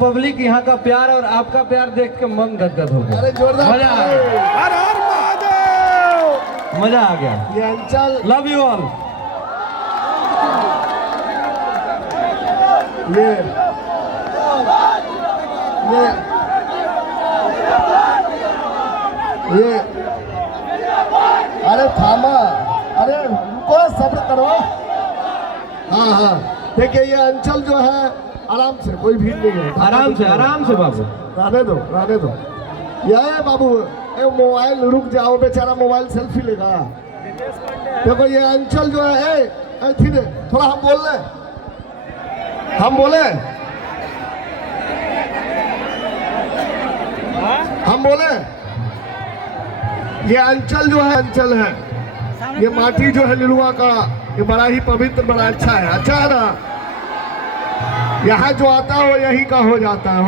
Public यहाँ का प्यार और आपका प्यार देख के मन गदगद हो गया। अरे जोरदार मजा आ गया, हर हर महादेव। मजा आ गया। ये अंचल, लव यू ऑल। ये अरे थामा, अरे रुको, सब्र करो। हाँ हाँ, देखिए ये अंचल जो है आराम से, कोई भीड़ नहीं है, आराम से बाबू, रहने दो रहने दो। ये बाबू ये मोबाइल, रुक जाओ, बेचारा मोबाइल सेल्फी लेगा। देखो ये अंचल जो है, धीरे थोड़ा हम बोल रहे, हम बोले, हम बोले, ये अंचल जो है, अंचल है, ये माटी जो है लिलुआ का, ये बड़ा ही पवित्र, बड़ा अच्छा है ना। यहाँ जो आता हो यही का हो जाता है।